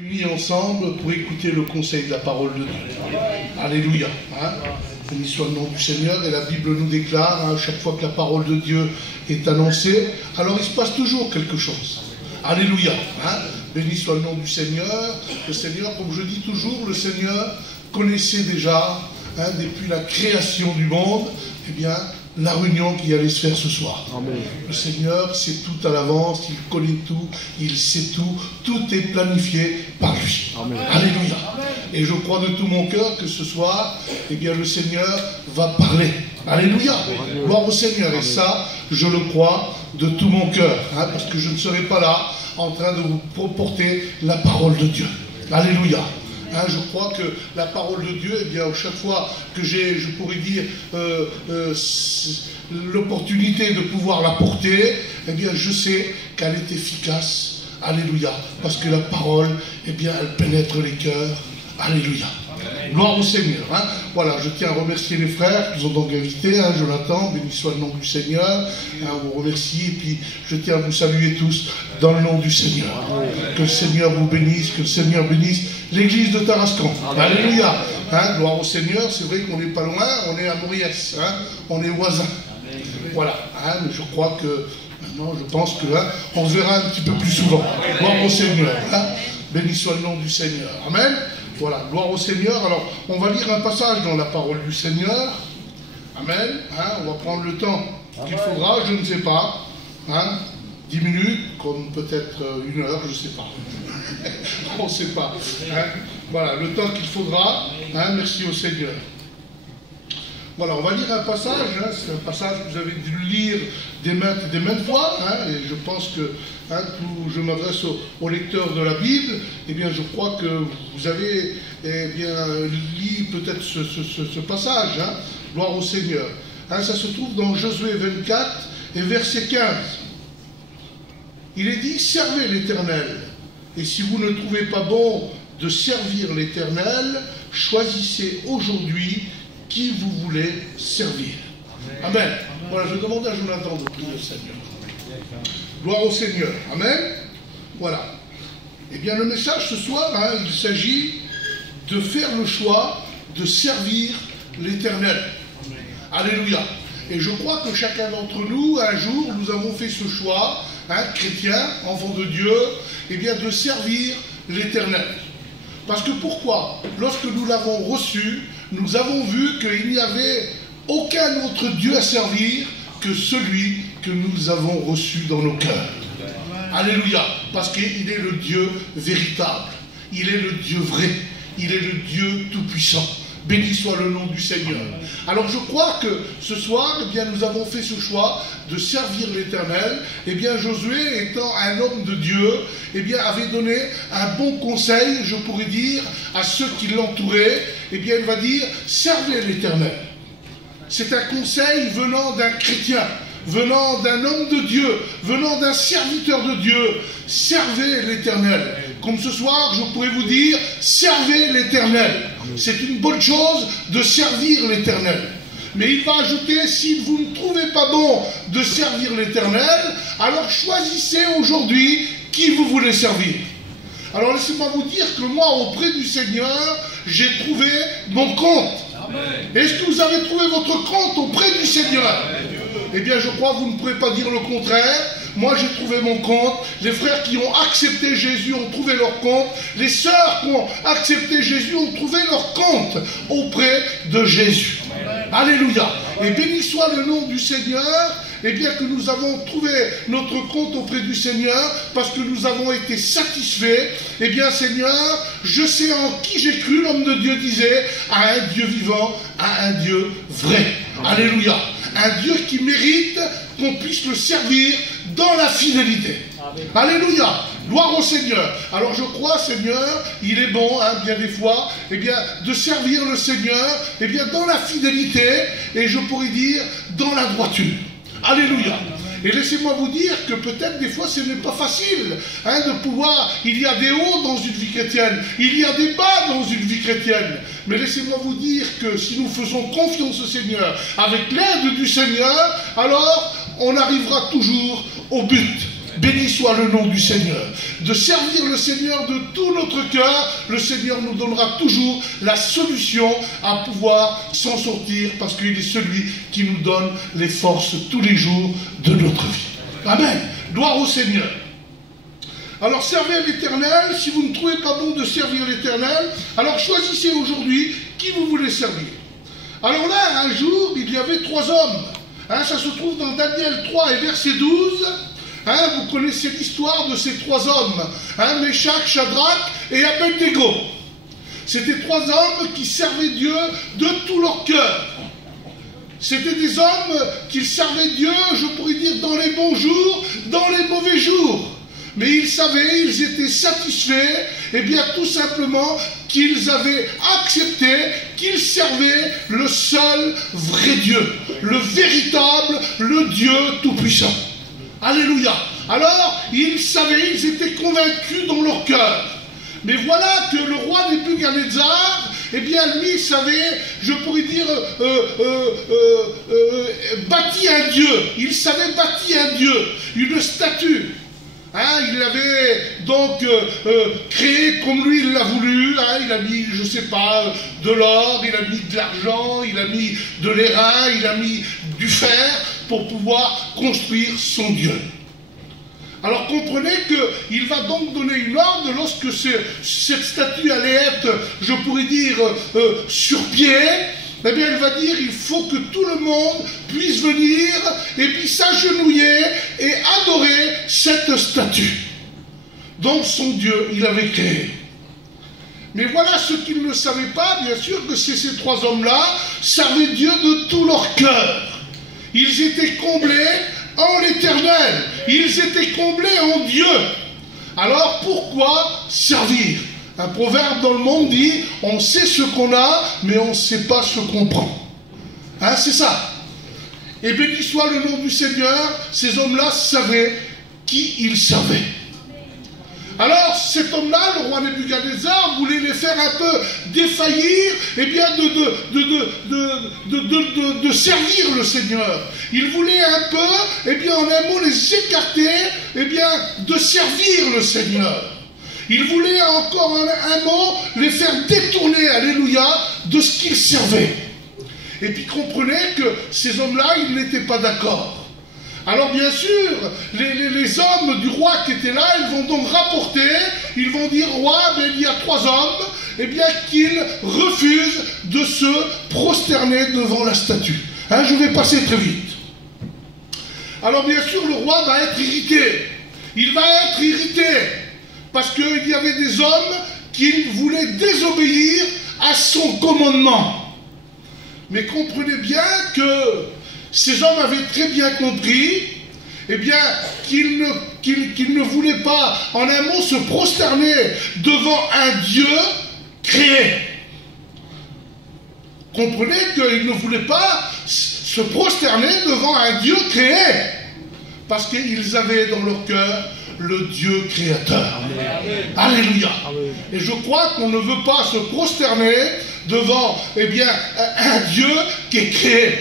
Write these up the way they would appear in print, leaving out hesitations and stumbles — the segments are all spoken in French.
Unis ensemble pour écouter le conseil de la parole de Dieu. Alléluia. Béni soit le nom du Seigneur. Et la Bible nous déclare, chaque fois que la parole de Dieu est annoncée, alors il se passe toujours quelque chose. Alléluia. Béni soit le nom du Seigneur. Le Seigneur, comme je dis toujours, le Seigneur connaissait déjà, depuis la création du monde, la réunion qui allait se faire ce soir. Amen. Le Seigneur sait tout à l'avance, il connaît tout, il sait tout, tout est planifié par lui. Amen. Alléluia. Amen. Et je crois de tout mon cœur que ce soir, le Seigneur va parler. Alléluia. Amen. Gloire au Seigneur. Amen. Et ça, je le crois de tout mon cœur, parce que je ne serai pas là en train de vous porter la parole de Dieu. Alléluia. Je crois que la parole de Dieu, chaque fois que j'ai, je pourrais dire, l'opportunité de pouvoir la porter, je sais qu'elle est efficace. Alléluia. Parce que la parole, elle pénètre les cœurs. Alléluia. Gloire au Seigneur. Voilà, je tiens à remercier les frères qui nous ont donc invités. Jonathan, béni soit le nom du Seigneur. On vous remercie. Et puis, je tiens à vous saluer tous dans le nom du Seigneur. Que le Seigneur vous bénisse, que le Seigneur bénisse l'église de Tarascon. Alléluia. Gloire au Seigneur. C'est vrai qu'on n'est pas loin. On est à Moriès. On est voisins. Voilà. Mais je crois que maintenant, je pense que on se verra un petit peu plus souvent. Gloire au Seigneur. Béni soit le nom du Seigneur. Amen. Voilà, gloire au Seigneur. Alors, on va lire un passage dans la parole du Seigneur. Amen. On va prendre le temps qu'il faudra, je ne sais pas. 10 minutes, comme peut-être 1 heure, je ne sais pas. On ne sait pas. Voilà, le temps qu'il faudra. Merci au Seigneur. Voilà, on va lire un passage. C'est un passage que vous avez dû lire des maintes fois. Et je pense que je m'adresse aux lecteurs de la Bible. Je crois que vous avez lu peut-être ce passage. Gloire au Seigneur. Ça se trouve dans Josué 24 et verset 15. Il est dit, servez l'Éternel. Et si vous ne trouvez pas bon de servir l'Éternel, choisissez aujourd'hui qui vous voulez servir. Amen. Amen. Voilà, je demande à Jonathan de prier au Seigneur. Gloire au Seigneur. Amen. Voilà. Le message ce soir, il s'agit de faire le choix de servir l'Éternel. Alléluia. Et je crois que chacun d'entre nous, un jour, nous avons fait ce choix, chrétiens, enfants de Dieu, de servir l'Éternel. Parce que pourquoi? Lorsque nous l'avons reçu, nous avons vu qu'il n'y avait aucun autre Dieu à servir que celui que nous avons reçu dans nos cœurs. Alléluia. Parce qu'il est le Dieu véritable. Il est le Dieu vrai. Il est le Dieu tout-puissant. Béni soit le nom du Seigneur. Alors je crois que ce soir, nous avons fait ce choix de servir l'Éternel. Josué, étant un homme de Dieu, avait donné un bon conseil, je pourrais dire, à ceux qui l'entouraient. Il va dire, servez l'Éternel. C'est un conseil venant d'un chrétien, venant d'un homme de Dieu, venant d'un serviteur de Dieu. Servez l'Éternel. Comme ce soir, je pourrais vous dire, servez l'Éternel. C'est une bonne chose de servir l'Éternel. Mais il va ajouter, si vous ne trouvez pas bon de servir l'Éternel, alors choisissez aujourd'hui qui vous voulez servir. Alors laissez-moi vous dire que moi, auprès du Seigneur, j'ai trouvé mon compte. Est-ce que vous avez trouvé votre compte auprès du Seigneur? Je crois que vous ne pourrez pas dire le contraire. Moi, j'ai trouvé mon compte. Les frères qui ont accepté Jésus ont trouvé leur compte. Les sœurs qui ont accepté Jésus ont trouvé leur compte auprès de Jésus. Alléluia. Et béni soit le nom du Seigneur, que nous avons trouvé notre compte auprès du Seigneur, parce que nous avons été satisfaits. Seigneur, je sais en qui j'ai cru. L'homme de Dieu disait, à un Dieu vivant, à un Dieu vrai. Alléluia. Un Dieu qui mérite qu'on puisse le servir dans la fidélité. Amen. Alléluia. Gloire au Seigneur. Alors je crois, Seigneur, il est bon, bien des fois, de servir le Seigneur, dans la fidélité, et je pourrais dire, dans la droiture. Alléluia. Et laissez-moi vous dire que peut-être des fois ce n'est pas facile de pouvoir, il y a des hauts dans une vie chrétienne, il y a des bas dans une vie chrétienne. Mais laissez-moi vous dire que si nous faisons confiance au Seigneur, avec l'aide du Seigneur, alors on arrivera toujours au but. Béni soit le nom du Seigneur. De servir le Seigneur de tout notre cœur, le Seigneur nous donnera toujours la solution à pouvoir s'en sortir, parce qu'il est celui qui nous donne les forces tous les jours de notre vie. Amen. Gloire au Seigneur. Alors servez l'Éternel. Si vous ne trouvez pas bon de servir l'Éternel, alors choisissez aujourd'hui qui vous voulez servir. Alors là, un jour, il y avait 3 hommes. Ça se trouve dans Daniel 3 et verset 12. Vous connaissez l'histoire de ces 3 hommes. Méchach, Shadrach et Abednego. C'était 3 hommes qui servaient Dieu de tout leur cœur. C'était des hommes qui servaient Dieu, je pourrais dire, dans les bons jours, dans les mauvais jours. Mais ils savaient, ils étaient satisfaits, tout simplement qu'ils avaient accepté, qu'ils servaient le seul vrai Dieu, le véritable, le Dieu tout-puissant. Alléluia. Alors, ils savaient, ils étaient convaincus dans leur cœur. Mais voilà que le roi Nebuchadnezzar, lui savait, je pourrais dire, bâti un Dieu. Il savait bâtir un Dieu, une statue. Il l'avait donc créé comme lui il l'a voulu. Il a mis, je ne sais pas, de l'or, il a mis de l'argent, il a mis de l'airain, il a mis du fer pour pouvoir construire son Dieu. Alors comprenez qu'il va donc donner une ordre lorsque cette statue allait être, je pourrais dire, sur pied. Il va dire, il faut que tout le monde puisse venir et puis s'agenouiller et adorer cette statue. Donc son Dieu, il avait créé. Mais voilà ce qu'ils ne savaient pas, bien sûr, que ces 3 hommes-là servaient Dieu de tout leur cœur. Ils étaient comblés en l'Éternel. Ils étaient comblés en Dieu. Alors pourquoi servir? Un proverbe dans le monde dit, on sait ce qu'on a, mais on ne sait pas ce qu'on prend. C'est ça. Et béni soit le nom du Seigneur, ces hommes-là savaient qui ils servaient. Alors cet homme-là, le roi Nebuchadnezzar, voulait les faire un peu défaillir, de servir le Seigneur. Il voulait un peu, en un mot, les écarter, de servir le Seigneur. Il voulait encore un mot, les faire détourner, alléluia, de ce qu'ils servaient. Et puis comprenez que ces hommes-là, ils n'étaient pas d'accord. Alors bien sûr, les hommes du roi qui étaient là, ils vont donc rapporter, ils vont dire, roi, il y a 3 hommes, qu'ils refusent de se prosterner devant la statue. Je vais passer très vite. Alors bien sûr, le roi va être irrité. Il va être irrité. Parce qu'il y avait des hommes qui voulaient désobéir à son commandement. Mais comprenez bien que ces hommes avaient très bien compris qu'ils ne voulaient pas, en un mot, se prosterner devant un Dieu créé. Comprenez qu'ils ne voulaient pas se prosterner devant un Dieu créé. Parce qu'ils avaient dans leur cœur le Dieu créateur. Amen. Alléluia. Amen. Et je crois qu'on ne veut pas se prosterner devant un Dieu qui est créé.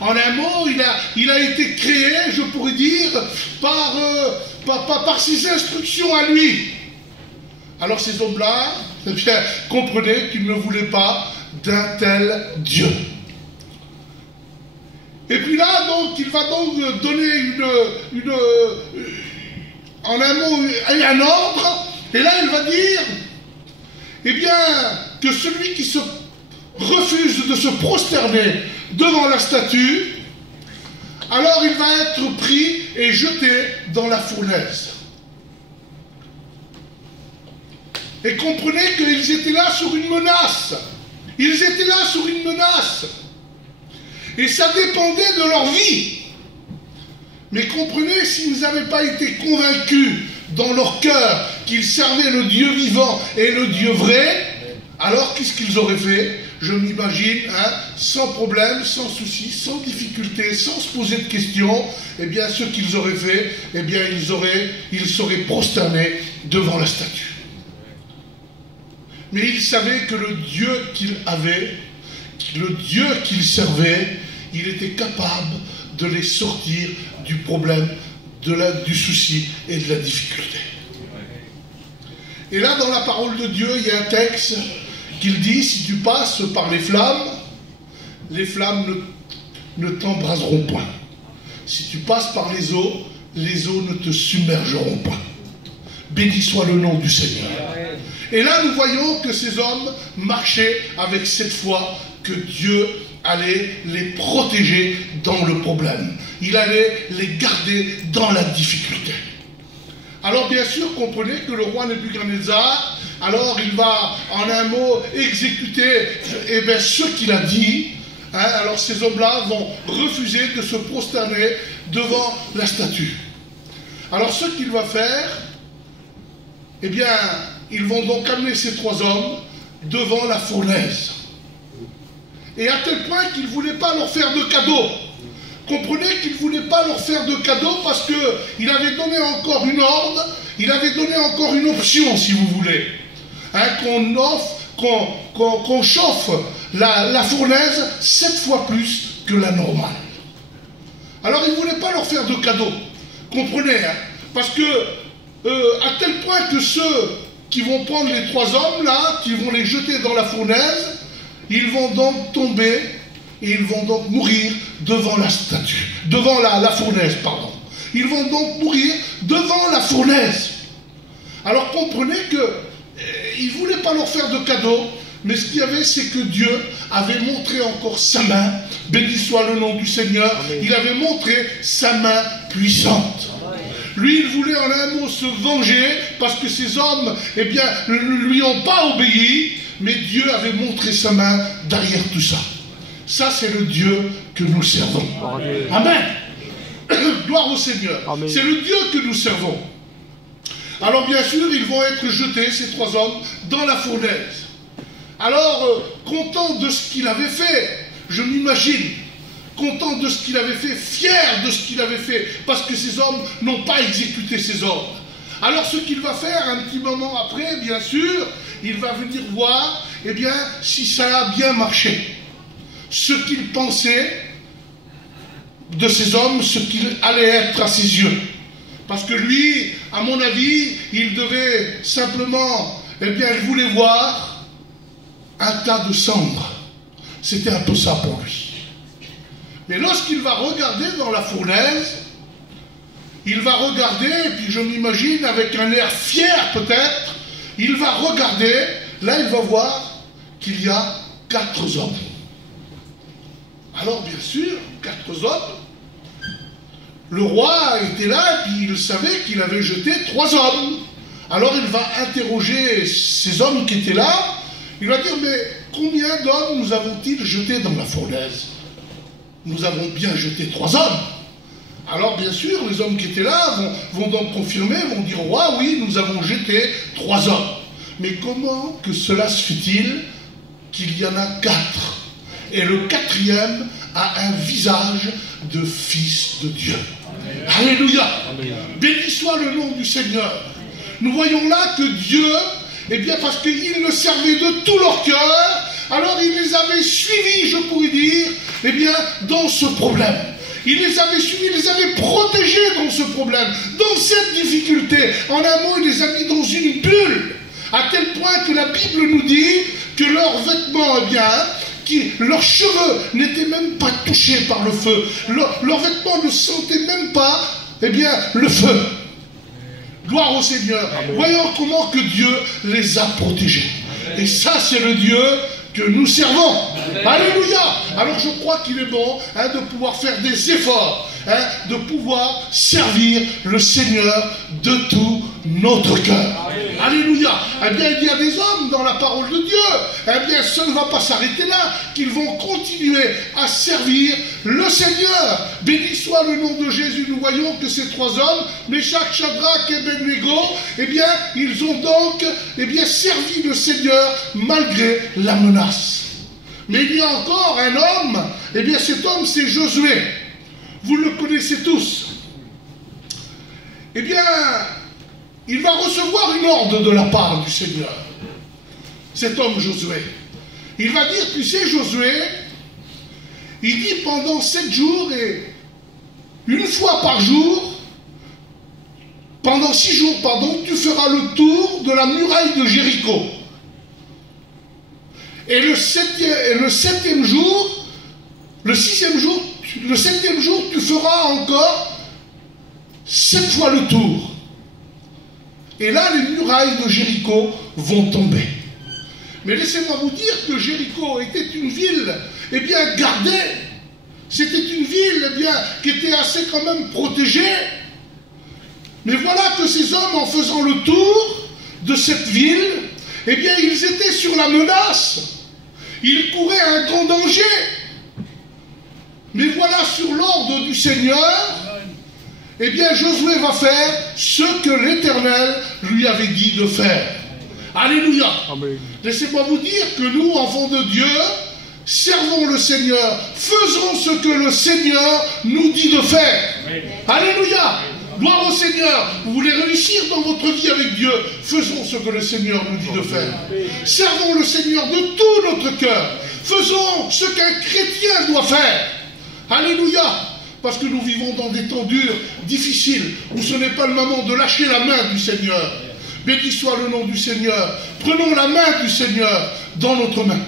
En un mot, il a été créé, je pourrais dire, par ses instructions à lui. Alors ces hommes-là, comprenez qu'ils ne voulaient pas d'un tel Dieu. Et puis là, donc, il va donc donner en un mot, un ordre, et là il va dire, que celui qui se refuse de se prosterner devant la statue, alors il va être pris et jeté dans la fournaise. Et comprenez qu'ils étaient là sur une menace. Ils étaient là sur une menace. Et ça dépendait de leur vie. Mais comprenez, s'ils n'avaient pas été convaincus dans leur cœur qu'ils servaient le Dieu vivant et le Dieu vrai, alors qu'est-ce qu'ils auraient fait? Je m'imagine, sans problème, sans souci, sans difficulté, sans se poser de questions, ce qu'ils auraient fait, ils seraient prosternés devant la statue. Mais ils savaient que le Dieu qu'ils avaient, le Dieu qu'ils servaient, il était capable de les sortir du problème du souci et de la difficulté. Et là, dans la parole de Dieu, il y a un texte qui dit, si tu passes par les flammes ne t'embraseront point. Si tu passes par les eaux ne te submergeront pas. Béni soit le nom du Seigneur. Et là, nous voyons que ces hommes marchaient avec cette foi que Dieu allait les protéger dans le problème. Il allait les garder dans la difficulté. Alors bien sûr, comprenez que le roi Nebuchadnezzar, alors il va en un mot exécuter ce qu'il a dit. Alors ces hommes-là vont refuser de se prosterner devant la statue. Alors ce qu'il va faire, eh bien, ils vont donc amener ces trois hommes devant la fournaise. Et à tel point qu'ils ne voulaient pas leur faire de cadeau. Comprenez qu'il ne voulait pas leur faire de cadeau parce qu'il avait donné encore une ordre, il avait donné encore une option, si vous voulez. Qu'on chauffe la fournaise 7 fois plus que la normale. Alors il ne voulait pas leur faire de cadeau. Comprenez, parce que à tel point que ceux qui vont prendre les trois hommes là, qui vont les jeter dans la fournaise, ils vont donc tomber et ils vont donc mourir devant la statue, devant la fournaise, pardon. Ils vont donc mourir devant la fournaise. Alors comprenez qu'il ne voulait pas leur faire de cadeau, mais ce qu'il y avait, c'est que Dieu avait montré encore sa main, béni soit le nom du Seigneur. Amen. Il avait montré sa main puissante. Lui, il voulait en un mot se venger parce que ces hommes, eh bien, ne lui ont pas obéi, mais Dieu avait montré sa main derrière tout ça. Ça, c'est le Dieu que nous servons. Amen. Amen. Gloire au Seigneur. Amen. C'est le Dieu que nous servons. Alors, bien sûr, ils vont être jetés, ces trois hommes, dans la fournaise. Alors, content de ce qu'il avait fait, je m'imagine, content de ce qu'il avait fait, fier de ce qu'il avait fait, parce que ces hommes n'ont pas exécuté ses ordres. Alors ce qu'il va faire, un petit moment après, bien sûr, il va venir voir, eh bien, si ça a bien marché. Ce qu'il pensait de ces hommes, ce qu'il allait être à ses yeux. Parce que lui, à mon avis, il devait simplement, eh bien, il voulait voir un tas de cendres. C'était un peu ça pour lui. Mais lorsqu'il va regarder dans la fournaise, il va regarder, et puis je m'imagine avec un air fier peut-être, il va regarder, là il va voir qu'il y a 4 hommes. Alors bien sûr, 4 hommes, le roi était là, et puis il savait qu'il avait jeté 3 hommes. Alors il va interroger ces hommes qui étaient là, il va dire, mais combien d'hommes nous avons-ils jetés dans la fournaise? Nous avons bien jeté 3 hommes. Alors bien sûr, les hommes qui étaient là vont donc confirmer, vont dire, roi, oui, nous avons jeté 3 hommes. Mais comment que cela se fait-il qu'il y en a 4? Et le 4e a un visage de fils de Dieu. Amen. Alléluia. Amen. Béni soit le nom du Seigneur. Nous voyons là que Dieu, eh bien parce qu'ils le servaient de tout leur cœur, alors il les avait suivis, je pourrais dire, eh bien, dans ce problème. Il les avait suivis, il les avait protégés dans ce problème, dans cette difficulté. En un mot, il les a mis dans une bulle, à tel point que la Bible nous dit que leurs vêtements, eh bien, leurs cheveux n'étaient même pas touchés par le feu. Leurs vêtements ne sentaient même pas, eh bien, le feu. Gloire au Seigneur. Amen. Voyons comment que Dieu les a protégés. Amen. Et ça, c'est le Dieu que nous servons. Amen. Alléluia. Alors je crois qu'il est bon de pouvoir faire des efforts, de pouvoir servir le Seigneur de tout notre cœur. Amen. Alléluia. Eh bien, il y a des hommes dans la parole de Dieu. Eh bien, ça ne va pas s'arrêter là, qu'ils vont continuer à servir le Seigneur. Béni soit le nom de Jésus. Nous voyons que ces 3 hommes, Méchach, Shadrach et Abednego, eh bien, ils ont donc, eh bien, servi le Seigneur malgré la menace. Mais il y a encore un homme, eh bien, cet homme, c'est Josué. Vous le connaissez tous. Eh bien, il va recevoir une ordre de la part du Seigneur. Cet homme Josué. Il va dire, tu sais Josué, il dit pendant 7 jours et une fois par jour, pendant 6 jours, pardon, tu feras le tour de la muraille de Jéricho. Et le septième jour, le septième jour, tu feras encore 7 fois le tour. Et là, les murailles de Jéricho vont tomber. Mais laissez-moi vous dire que Jéricho était une ville, eh bien, gardée. C'était une ville, eh bien, qui était assez quand même protégée. Mais voilà que ces hommes, en faisant le tour de cette ville, eh bien, ils étaient sur la menace. Ils couraient un grand danger. Mais voilà, sur l'ordre du Seigneur, eh bien, Josué va faire ce que l'Éternel lui avait dit de faire. Alléluia. Laissez-moi vous dire que nous, enfants de Dieu, servons le Seigneur, faisons ce que le Seigneur nous dit de faire. Alléluia. Gloire au Seigneur. Vous voulez réussir dans votre vie avec Dieu, faisons ce que le Seigneur nous dit de faire. Servons le Seigneur de tout notre cœur. Faisons ce qu'un chrétien doit faire. Alléluia. Parce que nous vivons dans des temps durs, difficiles, où ce n'est pas le moment de lâcher la main du Seigneur. Béni soit le nom du Seigneur. Prenons la main du Seigneur dans notre main.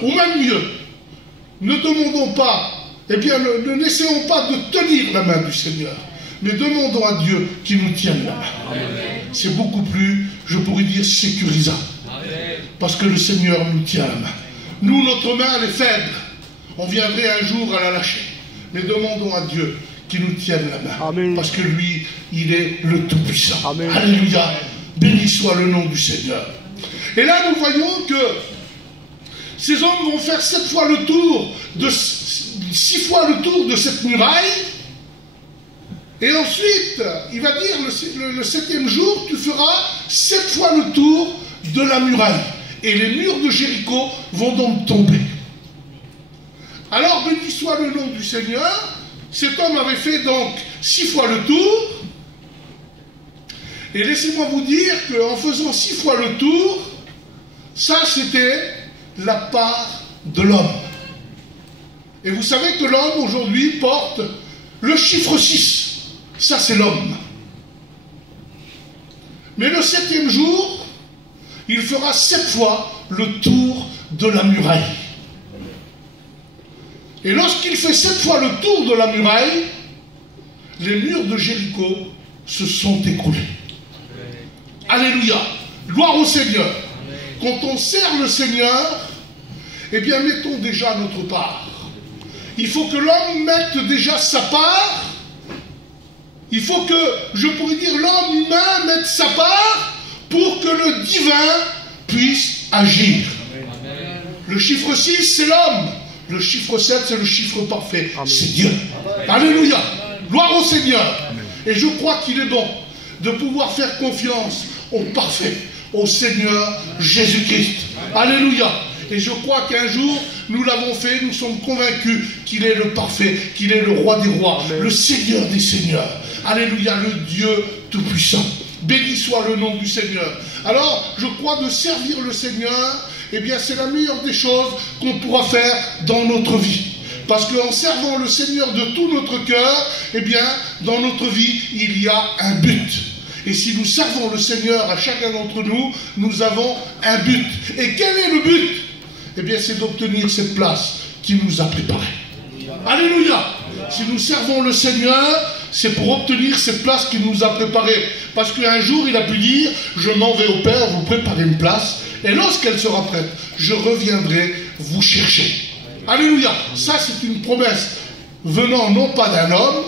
Ou même mieux, ne demandons pas, eh bien, n'essayons pas de tenir la main du Seigneur, mais demandons à Dieu qu'il nous tienne la main. C'est beaucoup plus, je pourrais dire, sécurisant. Parce que le Seigneur nous tient la main. Nous, notre main, elle est faible. On viendrait un jour à la lâcher. Mais demandons à Dieu qu'il nous tienne la main. Amen. Parce que lui, il est le Tout-Puissant. Alléluia. Béni soit le nom du Seigneur. Et là, nous voyons que ces hommes vont faire 6 fois le tour de cette muraille. Et ensuite, il va dire, le 7e jour, tu feras 7 fois le tour de la muraille. Et les murs de Jéricho vont donc tomber. Alors, béni soit le nom du Seigneur. Cet homme avait fait donc 6 fois le tour. Et laissez-moi vous dire qu'en faisant 6 fois le tour, ça c'était la part de l'homme. Et vous savez que l'homme aujourd'hui porte le chiffre 6. Ça c'est l'homme. Mais le 7e jour, il fera 7 fois le tour de la muraille. Et lorsqu'il fait 7 fois le tour de la muraille, les murs de Jéricho se sont écroulés. Alléluia. Gloire au Seigneur. Quand on sert le Seigneur, eh bien mettons déjà notre part. Il faut que l'homme mette déjà sa part. Il faut que, je pourrais dire, l'homme humain mette sa part pour que le divin puisse agir. Le chiffre 6, c'est l'homme. Le chiffre 7, c'est le chiffre parfait. C'est Dieu. Alléluia. Gloire au Seigneur. Et je crois qu'il est bon de pouvoir faire confiance au parfait, au Seigneur Jésus-Christ. Alléluia. Et je crois qu'un jour, nous l'avons fait, nous sommes convaincus qu'il est le parfait, qu'il est le roi des rois, le Seigneur des seigneurs. Alléluia, le Dieu tout-puissant. Béni soit le nom du Seigneur. Alors, je crois de servir le Seigneur, eh bien, c'est la meilleure des choses qu'on pourra faire dans notre vie. Parce qu'en servant le Seigneur de tout notre cœur, eh bien, dans notre vie, il y a un but. Et si nous servons le Seigneur à chacun d'entre nous, nous avons un but. Et quel est le but? Eh bien, c'est d'obtenir cette place qu'il nous a préparée. Alléluia. Si nous servons le Seigneur, c'est pour obtenir cette place qu'il nous a préparée. Parce qu'un jour, il a pu dire, je m'en vais au Père, vous préparez une place, et lorsqu'elle sera prête, je reviendrai vous chercher. Alléluia. Ça, c'est une promesse venant non pas d'un homme,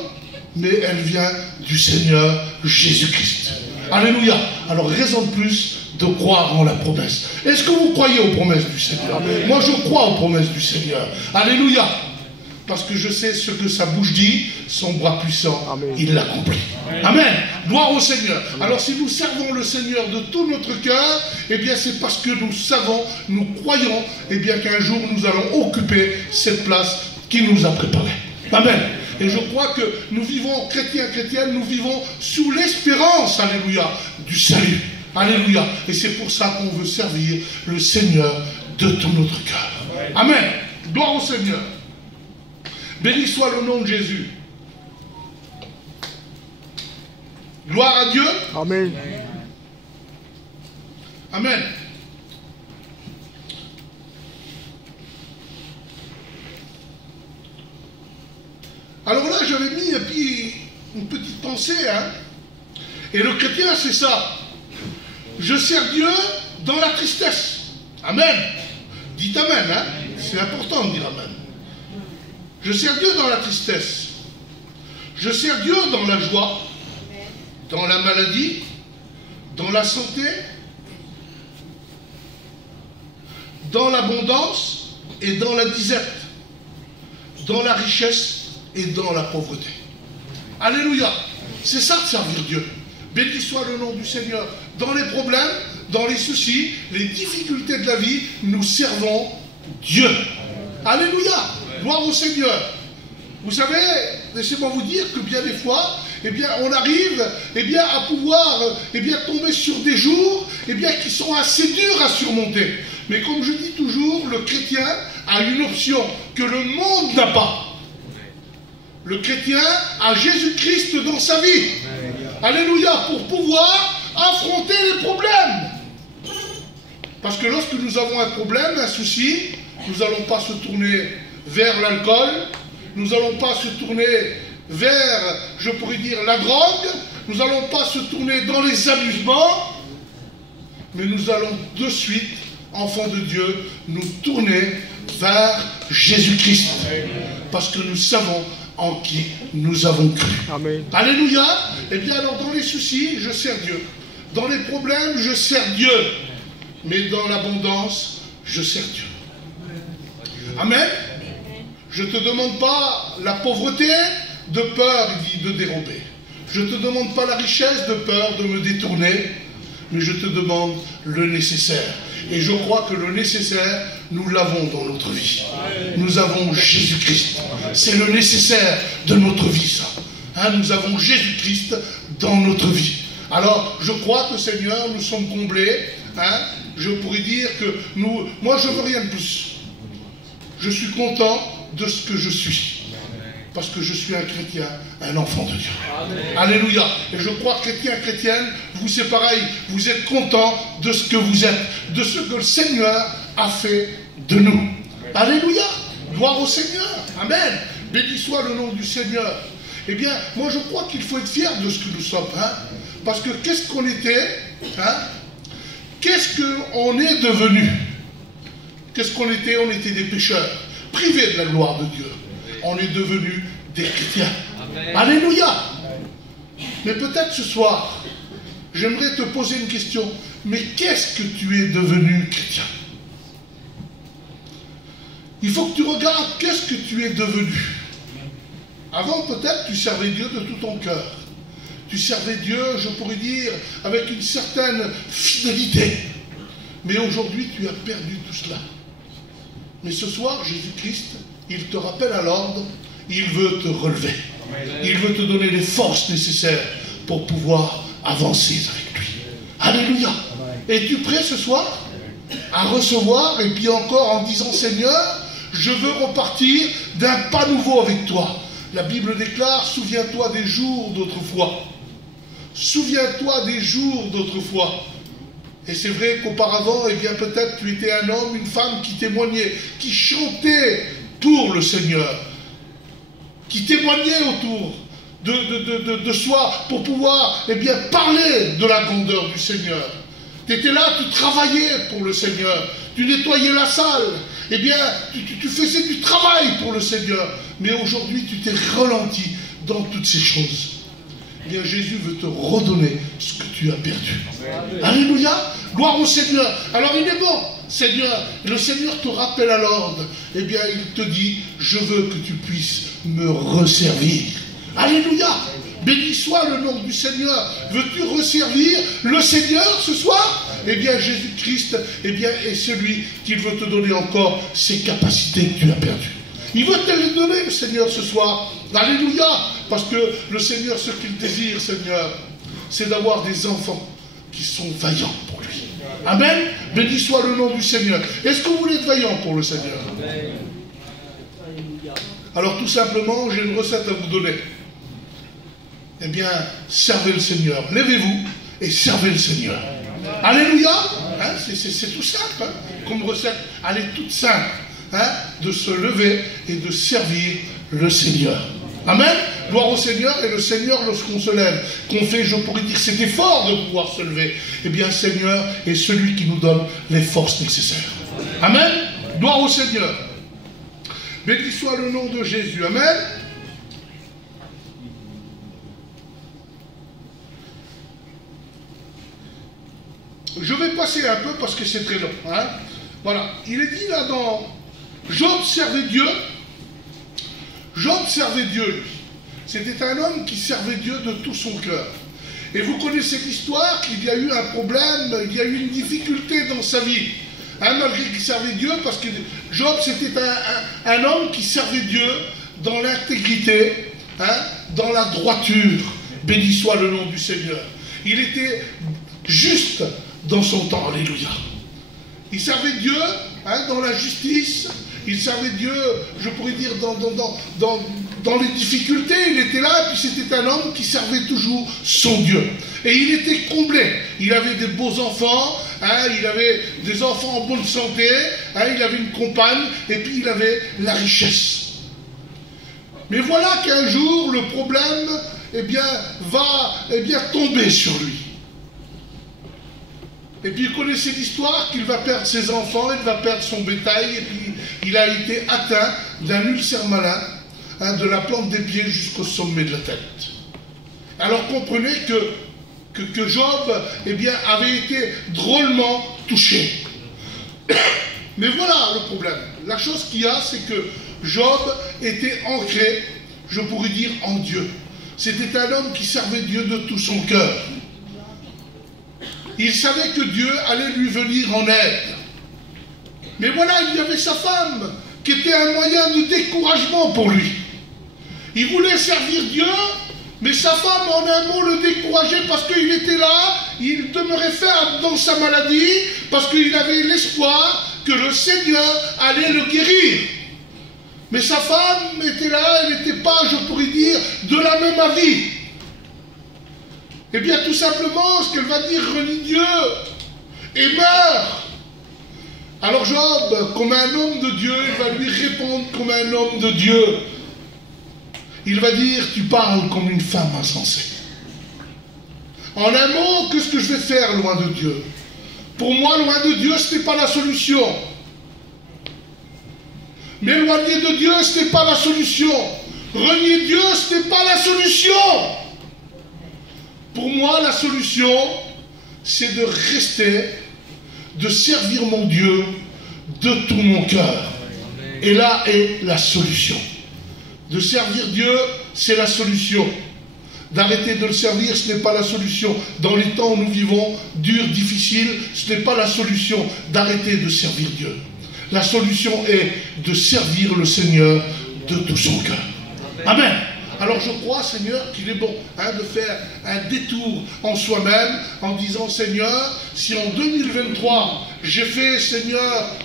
mais elle vient du Seigneur Jésus-Christ. Alléluia. Alors, raison de plus de croire en la promesse. Est-ce que vous croyez aux promesses du Seigneur? Amen. Moi, je crois aux promesses du Seigneur. Alléluia. Parce que je sais ce que sa bouche dit, son bras puissant, amen, il l'accomplit. Amen. Amen. Gloire au Seigneur. Amen. Alors si nous servons le Seigneur de tout notre cœur, eh bien c'est parce que nous savons, nous croyons, eh bien qu'un jour nous allons occuper cette place qu'il nous a préparée. Amen. Et je crois que nous vivons, chrétiens, nous vivons sous l'espérance, alléluia, du salut. Alléluia. Et c'est pour ça qu'on veut servir le Seigneur de tout notre cœur. Amen. Gloire au Seigneur. Béni soit le nom de Jésus. Gloire à Dieu. Amen. Amen. Alors là, j'avais mis et puis une petite pensée. Hein. Et le chrétien, c'est ça. Je sers Dieu dans la tristesse. Amen. Dites Amen. Hein. C'est important de dire Amen. Je sers Dieu dans la tristesse. Je sers Dieu dans la joie, dans la maladie, dans la santé, dans l'abondance et dans la disette, dans la richesse et dans la pauvreté. Alléluia. C'est ça de servir Dieu. Béni soit le nom du Seigneur. Dans les problèmes, dans les soucis, les difficultés de la vie, nous servons Dieu. Alléluia. Gloire au Seigneur. Vous savez, laissez-moi vous dire que bien des fois, eh bien, on arrive à pouvoir tomber sur des jours qui sont assez durs à surmonter. Mais comme je dis toujours, le chrétien a une option que le monde n'a pas. Le chrétien a Jésus-Christ dans sa vie. Alléluia, pour pouvoir affronter les problèmes. Parce que lorsque nous avons un problème, un souci, nous n'allons pas se tourner vers l'alcool, nous n'allons pas se tourner vers, je pourrais dire, la drogue, nous n'allons pas se tourner dans les amusements, mais nous allons de suite, enfants de Dieu, nous tourner vers Jésus-Christ. Parce que nous savons en qui nous avons cru. Amen. Alléluia. Eh bien alors dans les soucis, je sers Dieu. Dans les problèmes, je sers Dieu. Mais dans l'abondance, je sers Dieu. Amen. Je ne te demande pas la pauvreté de peur de dérober. Je ne te demande pas la richesse de peur de me détourner. Mais je te demande le nécessaire. Et je crois que le nécessaire, nous l'avons dans notre vie. Nous avons Jésus-Christ. C'est le nécessaire de notre vie, ça. Hein, nous avons Jésus-Christ dans notre vie. Alors, je crois que, Seigneur, nous sommes comblés. Hein, je pourrais dire que moi, je ne veux rien de plus. Je suis content de ce que je suis. Parce que je suis un chrétien, un enfant de Dieu. Amen. Alléluia. Et je crois, chrétien, chrétienne, vous c'est pareil. Vous êtes content de ce que vous êtes, de ce que le Seigneur a fait de nous. Amen. Alléluia. Gloire au Seigneur. Amen. Béni soit le nom du Seigneur. Eh bien, moi je crois qu'il faut être fier de ce que nous sommes. Hein, parce que qu'est-ce qu'on était, hein, qu'est-ce qu'on est devenu? Qu'est-ce qu'on était? On était des pécheurs, privés de la gloire de Dieu. On est devenus des chrétiens. Amen. Alléluia. Mais peut-être ce soir, j'aimerais te poser une question. Mais qu'est-ce que tu es devenu chrétien? Il faut que tu regardes qu'est-ce que tu es devenu. Avant, peut-être, tu servais Dieu de tout ton cœur. Tu servais Dieu, je pourrais dire, avec une certaine fidélité. Mais aujourd'hui, tu as perdu tout cela. Mais ce soir, Jésus-Christ, il te rappelle à l'ordre, il veut te relever. Il veut te donner les forces nécessaires pour pouvoir avancer avec lui. Alléluia. Es-tu prêt ce soir à recevoir et puis encore en disant, Seigneur, je veux repartir d'un pas nouveau avec toi. La Bible déclare, souviens-toi des jours d'autrefois. Souviens-toi des jours d'autrefois. Et c'est vrai qu'auparavant, eh bien peut-être tu étais un homme, une femme qui témoignait, qui chantait pour le Seigneur, qui témoignait autour de soi pour pouvoir parler de la grandeur du Seigneur. Tu étais là, tu travaillais pour le Seigneur, tu nettoyais la salle, tu faisais du travail pour le Seigneur. Mais aujourd'hui, tu t'es ralenti dans toutes ces choses. Eh bien, Jésus veut te redonner ce que tu as perdu. Amen. Alléluia. Gloire au Seigneur. Alors, il est bon, Seigneur. Le Seigneur te rappelle à l'ordre. Eh bien, il te dit, je veux que tu puisses me resservir. Alléluia. Béni soit le nom du Seigneur. Veux-tu resservir le Seigneur ce soir? Eh bien, Jésus-Christ, est celui qui veut te donner encore ces capacités que tu as perdues. Il veut te les donner, le Seigneur, ce soir. Alléluia. Parce que le Seigneur, ce qu'il désire, Seigneur, c'est d'avoir des enfants qui sont vaillants pour lui. Amen. Béni soit le nom du Seigneur. Est-ce que vous voulez être vaillant pour le Seigneur? Amen. Alors tout simplement, j'ai une recette à vous donner. eh bien, servez le Seigneur. Levez-vous et servez le Seigneur. Alléluia. Hein, c'est tout simple, hein, comme recette. Elle est toute simple, hein, de se lever et de servir le Seigneur. Amen. Gloire au Seigneur. Et le Seigneur, lorsqu'on se lève, qu'on fait, je pourrais dire, cet effort de pouvoir se lever, eh bien, le Seigneur est celui qui nous donne les forces nécessaires. Amen. Gloire au Seigneur. Béni soit le nom de Jésus. Amen. Je vais passer un peu parce que c'est très long. Hein. Voilà. Il est dit là dans Job servait Dieu. Job servait Dieu, lui. C'était un homme qui servait Dieu de tout son cœur. Et vous connaissez l'histoire qu'il y a eu un problème, il y a eu une difficulté dans sa vie. Hein, malgré qu'il servait Dieu, parce que Job, c'était un homme qui servait Dieu dans l'intégrité, hein, dans la droiture. Béni soit le nom du Seigneur. Il était juste dans son temps. Alléluia. Il servait Dieu, hein, dans la justice. Il servait Dieu, je pourrais dire, dans les difficultés. Il était là, et puis c'était un homme qui servait toujours son Dieu. Et il était comblé. Il avait des beaux enfants, hein, il avait des enfants en bonne santé, hein, il avait une compagne, et puis il avait la richesse. Mais voilà qu'un jour, le problème, va tomber sur lui. Et puis, vous connaissez l'histoire qu'il va perdre ses enfants, il va perdre son bétail, et puis il a été atteint d'un ulcère malin, hein, de la plante des pieds jusqu'au sommet de la tête. Alors comprenez que Job, avait été drôlement touché. Mais voilà le problème. La chose qu'il y a, c'est que Job était ancré, je pourrais dire, en Dieu. C'était un homme qui servait Dieu de tout son cœur. Il savait que Dieu allait lui venir en aide. Mais voilà, il y avait sa femme, qui était un moyen de découragement pour lui. Il voulait servir Dieu, mais sa femme, en un mot, le décourageait parce qu'il était là, il demeurait ferme dans sa maladie, parce qu'il avait l'espoir que le Seigneur allait le guérir. Mais sa femme était là, elle n'était pas, je pourrais dire, de la même avis. Eh bien, tout simplement, ce qu'elle va dire, renie Dieu et meurt. Alors Job, comme un homme de Dieu, il va lui répondre comme un homme de Dieu. Il va dire, tu parles comme une femme insensée. En un mot, qu'est-ce que je vais faire loin de Dieu? Pour moi, loin de Dieu, ce n'est pas la solution. M'éloigner de Dieu, ce n'est pas la solution. Renier Dieu, ce n'est pas la solution. Pour moi, la solution, c'est de rester, de servir mon Dieu de tout mon cœur. Et là est la solution. De servir Dieu, c'est la solution. D'arrêter de le servir, ce n'est pas la solution. Dans les temps où nous vivons, durs, difficiles, ce n'est pas la solution d'arrêter de servir Dieu. La solution est de servir le Seigneur de tout son cœur. Amen. Alors je crois, Seigneur, qu'il est bon, hein, de faire un détour en soi-même en disant, Seigneur, si en 2023, j'ai fait, Seigneur,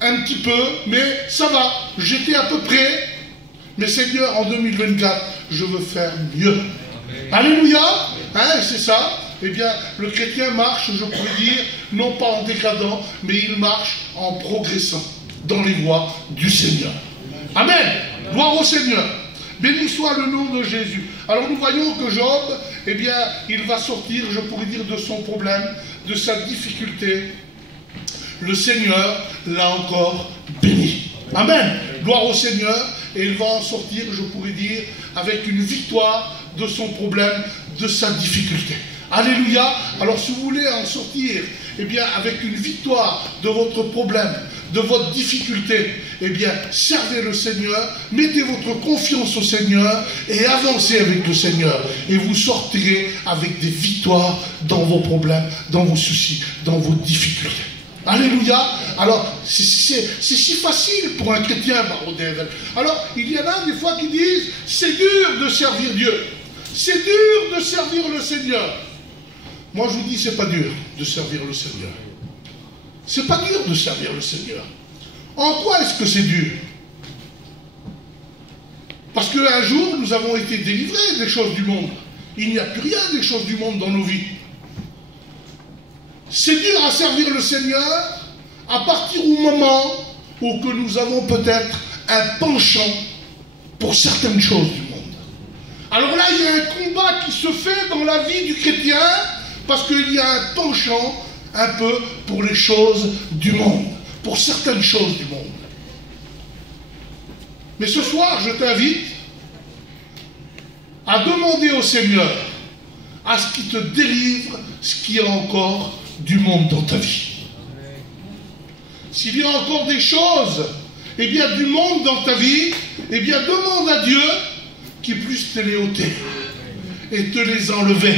un petit peu, mais ça va, j'étais à peu près, mais Seigneur, en 2024, je veux faire mieux. Amen. Alléluia, hein, c'est ça. Eh bien, le chrétien marche, je pourrais dire, non pas en décadent, mais il marche en progressant dans les voies du Seigneur. Amen. Gloire au Seigneur. Béni soit le nom de Jésus. Alors nous voyons que Job, eh bien, il va sortir, je pourrais dire, de son problème, de sa difficulté. Le Seigneur l'a encore béni. Amen. Gloire au Seigneur. Et il va en sortir, je pourrais dire, avec une victoire de son problème, de sa difficulté. Alléluia. Alors si vous voulez en sortir, eh bien, avec une victoire de votre problème, de votre difficulté, eh bien, servez le Seigneur, mettez votre confiance au Seigneur et avancez avec le Seigneur. Et vous sortirez avec des victoires dans vos problèmes, dans vos soucis, dans vos difficultés. Alléluia. Alors, c'est si facile pour un chrétien. Alors, il y en a des fois qui disent, c'est dur de servir Dieu. C'est dur de servir le Seigneur. Moi, je vous dis, c'est pas dur de servir le Seigneur. C'est pas dur de servir le Seigneur. En quoi est-ce que c'est dur? Parce qu'un jour, nous avons été délivrés des choses du monde. il n'y a plus rien des choses du monde dans nos vies. C'est dur à servir le Seigneur à partir du moment où que nous avons peut-être un penchant pour certaines choses du monde. Alors là, il y a un combat qui se fait dans la vie du chrétien parce qu'il y a un penchant un peu pour les choses du monde, pour certaines choses du monde. Mais ce soir, je t'invite à demander au Seigneur à ce qu'il te délivre ce qu'il y a encore du monde dans ta vie. S'il y a encore des choses, eh bien du monde dans ta vie, eh bien demande à Dieu qu'il puisse te les ôter et te les enlever.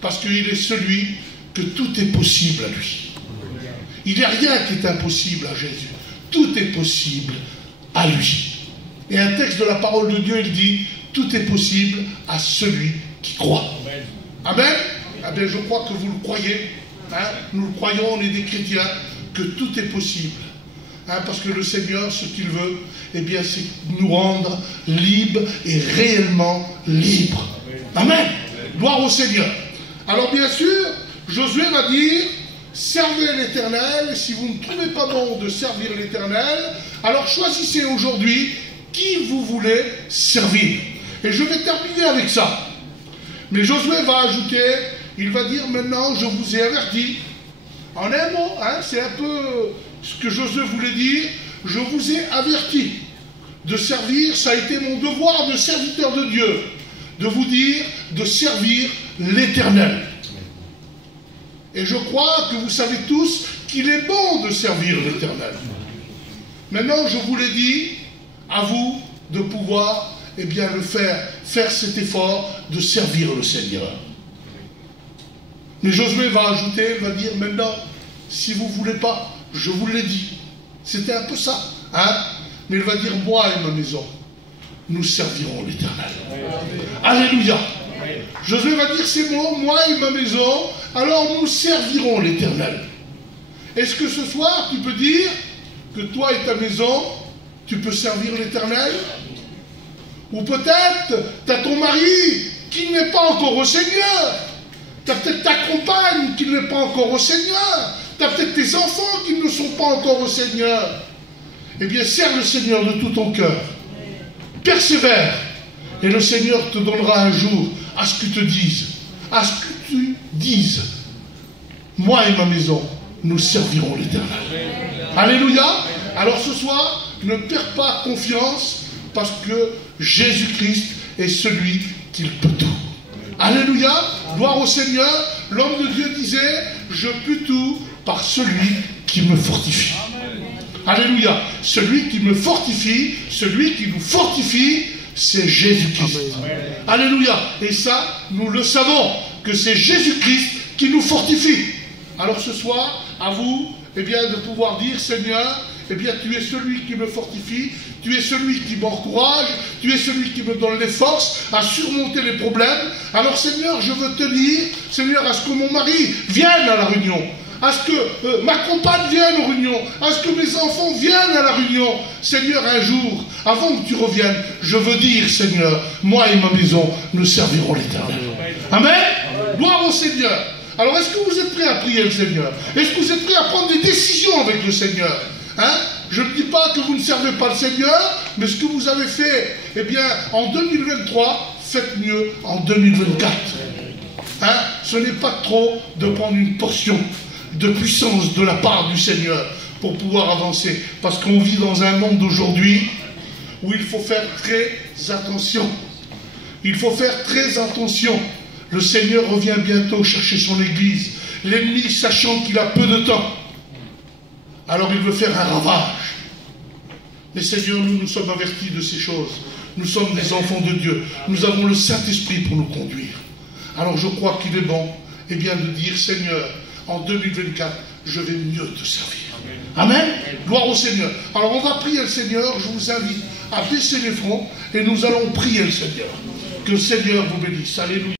Parce qu'il est celui que tout est possible à lui. Il n'y a rien qui est impossible à Jésus. Tout est possible à lui. Et un texte de la parole de Dieu, il dit, tout est possible à celui qui croit. Amen. Eh bien, je crois que vous le croyez. Hein? Nous le croyons, on est des chrétiens, que tout est possible. Hein? Parce que le Seigneur, ce qu'il veut, eh bien, c'est nous rendre libres et réellement libres. Amen. Gloire au Seigneur. Alors, bien sûr, Josué va dire, servez l'Éternel. Si vous ne trouvez pas bon de servir l'Éternel, alors choisissez aujourd'hui qui vous voulez servir. Et je vais terminer avec ça. Mais Josué va ajouter, il va dire maintenant, je vous ai averti. En un mot, hein, c'est un peu ce que Josué voulait dire, je vous ai averti de servir, ça a été mon devoir de serviteur de Dieu, de vous dire de servir l'Éternel. Et je crois que vous savez tous qu'il est bon de servir l'Éternel. Maintenant, je vous l'ai dit, à vous de pouvoir eh bien, le faire cet effort de servir le Seigneur. Mais Josué va ajouter, va dire maintenant, si vous ne voulez pas, je vous l'ai dit. C'était un peu ça. Hein? Mais il va dire, moi et ma maison, nous servirons l'Éternel. Alléluia. Josué va dire ces mots, moi et ma maison, alors nous servirons l'Éternel. Est-ce que ce soir, tu peux dire que toi et ta maison, tu peux servir l'Éternel? Ou peut-être, tu as ton mari qui n'est pas encore au Seigneur. Tu as peut-être ta compagne qui n'est pas encore au Seigneur. Tu as peut-être tes enfants qui ne sont pas encore au Seigneur. Eh bien, serve le Seigneur de tout ton cœur. Persévère. Et le Seigneur te donnera un jour à ce que tu dises. À ce que tu dises. Moi et ma maison, nous servirons l'Éternel. Alléluia. Alors ce soir, ne perds pas confiance parce que Jésus-Christ est celui qui peut tout. Alléluia. Gloire au Seigneur. L'homme de Dieu disait, je peux tout par celui qui me fortifie. Alléluia. Celui qui me fortifie, celui qui nous fortifie, c'est Jésus-Christ. Alléluia. Et ça, nous le savons, que c'est Jésus-Christ qui nous fortifie. Alors ce soir, à vous, eh bien, de pouvoir dire, Seigneur, eh bien, tu es celui qui me fortifie, tu es celui qui m'encourage, tu es celui qui me donne les forces à surmonter les problèmes. Alors, Seigneur, je veux te dire, Seigneur, à ce que mon mari vienne à la réunion, à ce que ma compagne vienne aux réunions, à ce que mes enfants viennent à la réunion. Seigneur, un jour, avant que tu reviennes, je veux dire, Seigneur, moi et ma maison, nous servirons l'Éternel. Amen. Gloire au Seigneur. Alors, est-ce que vous êtes prêts à prier le Seigneur? Est-ce que vous êtes prêts à prendre des décisions avec le Seigneur? Hein? Je ne dis pas que vous ne servez pas le Seigneur, mais ce que vous avez fait, eh bien, en 2023, faites mieux en 2024. Hein? Ce n'est pas trop de prendre une portion de puissance de la part du Seigneur pour pouvoir avancer. Parce qu'on vit dans un monde d'aujourd'hui où il faut faire très attention. Il faut faire très attention. Le Seigneur revient bientôt chercher son Église. L'ennemi, sachant qu'il a peu de temps, alors il veut faire un ravage. Mais Seigneur, nous sommes avertis de ces choses. Nous sommes des enfants de Dieu. Nous avons le Saint-Esprit pour nous conduire. Alors je crois qu'il est bon, eh bien, de dire, Seigneur, en 2024, je vais mieux te servir. Amen. Gloire au Seigneur. Alors on va prier le Seigneur. Je vous invite à baisser les fronts et nous allons prier le Seigneur. Que le Seigneur vous bénisse. Alléluia.